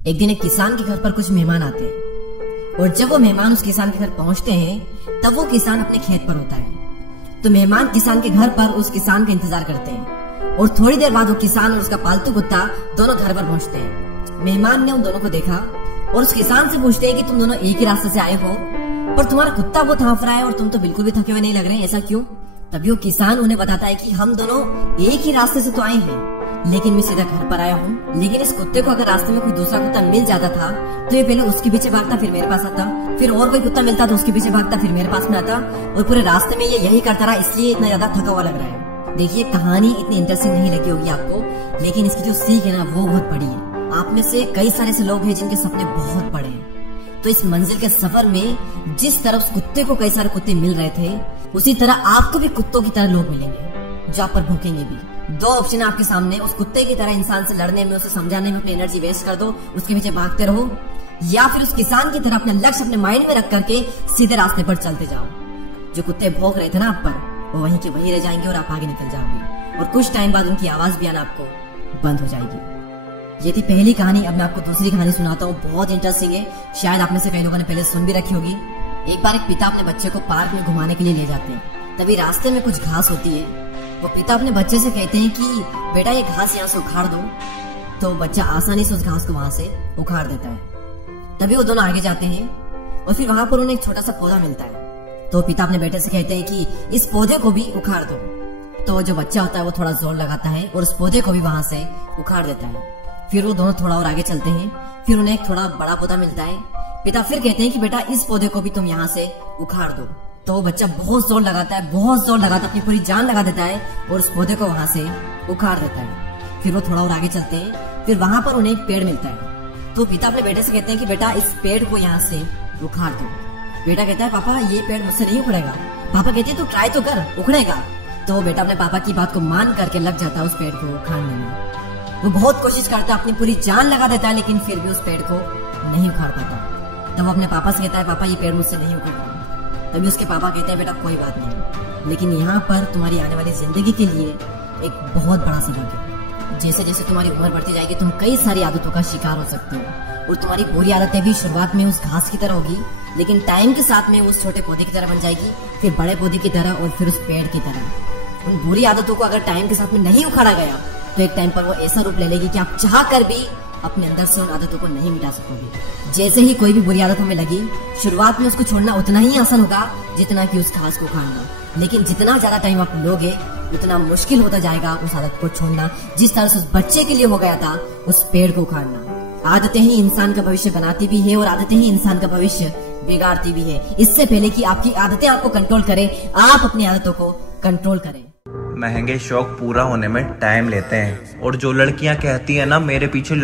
एक दिन एक किसान के घर पर कुछ मेहमान आते हैं और जब वो मेहमान उस किसान के घर पहुंचते हैं तब वो किसान अपने खेत पर होता है। तो मेहमान किसान के घर पर उस किसान का इंतजार करते हैं और थोड़ी देर बाद वो किसान और उसका पालतू कुत्ता दोनों घर पर पहुंचते हैं। मेहमान ने उन दोनों को देखा और उस किसान से पूछते हैं कि तुम दोनों एक ही रास्ते से आए हो, पर तुम्हारा कुत्ता बहुत हांफ रहा है और तुम तो बिल्कुल भी थके हुए नहीं लग रहे हैं, ऐसा क्यों? तभी वो किसान उन्हें बताता है कि हम दोनों एक ही रास्ते से तो आए हैं, लेकिन मैं सीधा घर पर आया हूँ। लेकिन इस कुत्ते को अगर रास्ते में कोई दूसरा कुत्ता मिल जाता था तो ये पहले उसके पीछे भागता, फिर मेरे पास आता, फिर और कोई कुत्ता मिलता तो उसके पीछे भागता, फिर मेरे पास में आता, और पूरे रास्ते में ये यही करता रहा, इसलिए इतना ज्यादा थका हुआ लग रहा है। देखिए, कहानी इतनी इंटरेस्टिंग नहीं लगी होगी आपको, लेकिन इसकी जो सीख है ना वो बहुत बड़ी है। आप में से कई सारे ऐसे लोग हैं जिनके सपने बहुत बड़े हैं, तो इस मंजिल के सफर में जिस तरह उस कुत्ते को कई सारे कुत्ते मिल रहे थे, उसी तरह आपको भी कुत्तों की तरह लोग मिलेंगे जो आप पर भूखेंगे भी। दो ऑप्शन आपके सामने, उस कुत्ते की तरह इंसान से लड़ने में, उसे समझाने में अपनी एनर्जी वेस्ट कर दो, उसके पीछे भागते रहो, या फिर उस किसान की तरह अपना लक्ष्य अपने माइंड में रख करके सीधे रास्ते पर चलते जाओ। जो कुत्ते भौंक रहे थे ना आप पर, वो वहीं के वहीं रह जाएंगे और आप आगे निकल जाओगे, और कुछ टाइम बाद उनकी आवाज भी आना आपको बंद हो जाएगी। ये थी पहली कहानी। अब मैं आपको दूसरी कहानी सुनाता हूँ, बहुत इंटरेस्टिंग है, शायद आप में से कई लोगों ने पहले सुन भी रखी होगी। एक बार एक पिता अपने बच्चे को पार्क में घुमाने के लिए ले जाते हैं। तभी रास्ते में कुछ घास होती है। वो पिता अपने बच्चे से कहते हैं कि बेटा ये घास यहाँ से उखाड़ दो, तो बच्चा आसानी से उस घास को वहां से उखाड़ देता है। तभी वो दोनों आगे जाते हैं और फिर वहां पर उन्हें एक छोटा सा पौधा मिलता है। तो पिता अपने बेटे से कहते हैं कि इस पौधे को भी उखाड़ दो। तो जो बच्चा होता है वो थोड़ा जोर लगाता है और उस पौधे को भी वहां से उखाड़ देता है। फिर वो दोनों थोड़ा और आगे चलते हैं, फिर उन्हें एक थोड़ा बड़ा पौधा मिलता है। पिता फिर कहते हैं कि बेटा इस पौधे को भी तुम यहाँ से उखाड़ दो। तो बच्चा बहुत जोर लगाता है, बहुत जोर लगाता है, अपनी पूरी जान लगा देता है और उस पौधे को वहां से उखाड़ देता है। फिर वो थोड़ा और आगे चलते हैं, फिर वहां पर उन्हें एक पेड़ मिलता है। तो पिता अपने बेटे से कहते हैं कि बेटा इस पेड़ को यहाँ से उखाड़ दो। बेटा कहता है पापा ये पेड़ मुझसे नहीं उखड़ेगा। पापा कहते हैं तू ट्राई तो कर, उखड़ेगा। तो बेटा अपने पापा की बात को मान करके लग जाता है उस पेड़ को उखाड़ने में। वो बहुत कोशिश करता है, अपनी पूरी जान लगा देता है, लेकिन फिर भी उस पेड़ को नहीं उखाड़ पाता। तब वो अपने पापा से कहता है पापा ये पेड़ मुझसे नहीं उखड़ेगा। तभी उसके पापा कहते हैं बेटा कोई बात नहीं, लेकिन यहाँ पर तुम्हारी आने वाली जिंदगी के लिए एक बहुत बड़ा सबक है। जैसे जैसे तुम्हारी उम्र बढ़ती जाएगी तुम कई सारी आदतों का शिकार हो सकते हो, और तुम्हारी बुरी आदतें भी शुरुआत में उस घास की तरह होगी, लेकिन टाइम के साथ में उस छोटे पौधे की तरह बन जाएगी, फिर बड़े पौधे की तरह, और फिर उस पेड़ की तरह। उन बुरी आदतों को अगर टाइम के साथ में नहीं उखाड़ा गया तो एक टाइम पर वो ऐसा रूप ले लेगी कि आप चाह कर भी अपने अंदर से उन आदतों को नहीं मिटा सकोगे। जैसे ही कोई भी बुरी आदत हमें लगी, शुरुआत में उसको छोड़ना उतना ही आसान होगा जितना कि उस घास को उखाड़ना, लेकिन जितना ज्यादा टाइम आप लोगे उतना मुश्किल होता जाएगा उस आदत को छोड़ना, जिस तरह से उस बच्चे के लिए हो गया था उस पेड़ को उखाड़ना। आदतें ही इंसान का भविष्य बनाती भी है और आदतें ही इंसान का भविष्य बिगाड़ती भी है। इससे पहले कि आपकी आदतें आपको कंट्रोल करें, आप अपनी आदतों को कंट्रोल करें। महंगे शौक पूरा होने में टाइम लेते हैं, और जो लड़कियां कहती है ना मेरे पीछे